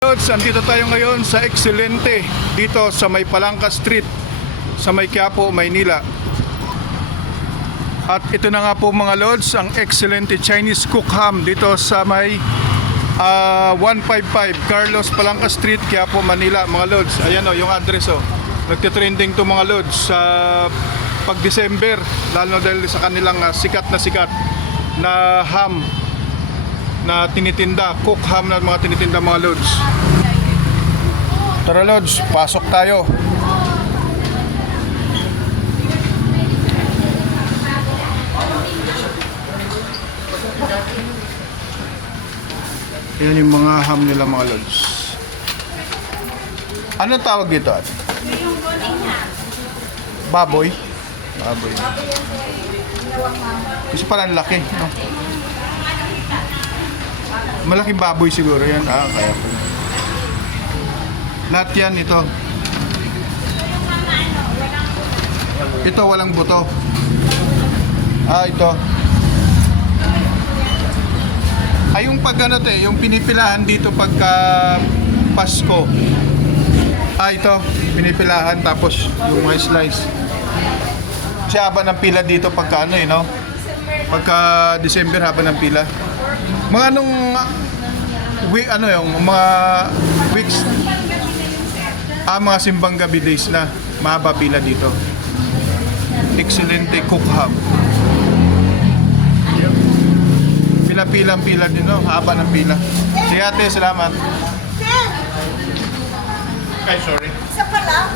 Lods, andito tayo ngayon sa Excelente dito sa may Palangka Street sa may Quiapo, Maynila. At ito na nga po mga Lods, ang Excelente Chinese Cook Ham dito sa may 155 Carlos Palangka Street, Quiapo, Manila. Mga Lods, ayan o yung address o. Nagtitrending to mga Lods sa pag December, lalo dahil sa kanilang sikat na ham na tinitinda, cook ham na mga tinitinda mga Lods. Tara Lods, pasok tayo. Yan yung mga ham nila mga Lods. Anong tawag dito? Baboy? Baboy. Kasi parang laki, no? Malaking baboy siguro yan. Kaya po. Lahat yan ito. Ito walang buto. Ito. Yung pag yung pinipilahan dito pagka Pasko. Ito. Pinipilahan tapos yung mga slice. Kasi haba ng pila dito pagka no? Pagka December haba ng pila. Mga yung mga weeks, mga simbang gabi days na mahaba pila dito. Excelente Cook Ham. Pila-pilang pila din, no? Haba ng pila. Sige ate, salamat. Ay, sorry. Isa pa lang.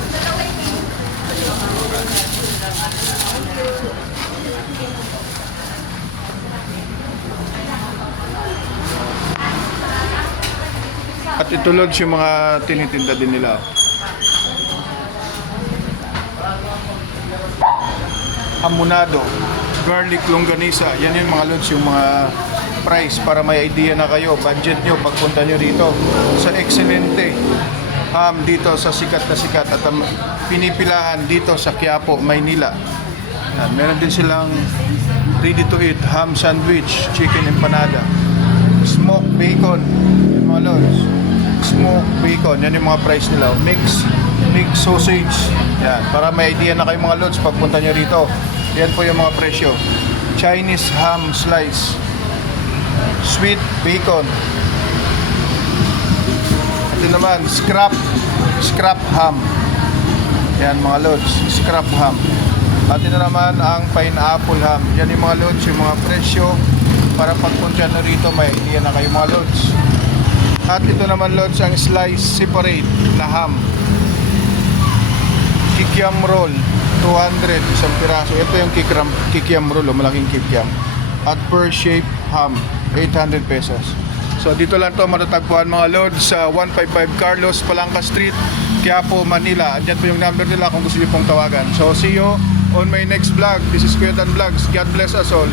At ito Lods yung mga tinitinda din nila. Hamonado, garlic longganisa. Yan yung mga Lods, yung mga price para may idea na kayo, budget nyo pagpunta nyo dito sa Excelente Ham dito sa sikat at pinipilahan dito sa Quiapo, Maynila. Yan, meron din silang ready to eat ham sandwich, chicken empanada, smoked bacon, yung mga Lods. Smoked bacon, yan yung mga price nila. Mix sausage. Yan, para may idea na kayo mga Lods pagpunta nyo rito. Yan po yung mga presyo. Chinese ham slice, sweet bacon. Ito naman, scrap ham. Yan mga Lods, scrap ham. At ito naman ang pineapple ham. Yan yung mga Lods, yung mga presyo para pagpunta nyo rito may idea na kayo mga Lods. At ito naman Lods ang slice separate na ham. Kikiam roll 200 isang piraso. Ito yung kikiam roll, malaking kikiam. At per shape ham 800 pesos. So dito lang to matatagpuan mga Lods sa 155 Carlos Palangka Street, Quiapo, Manila. Andiyan po yung number nila kung gusto niyo pong tawagan. So see you on my next vlog. This is Kuya Dan Vlogs. God bless us all.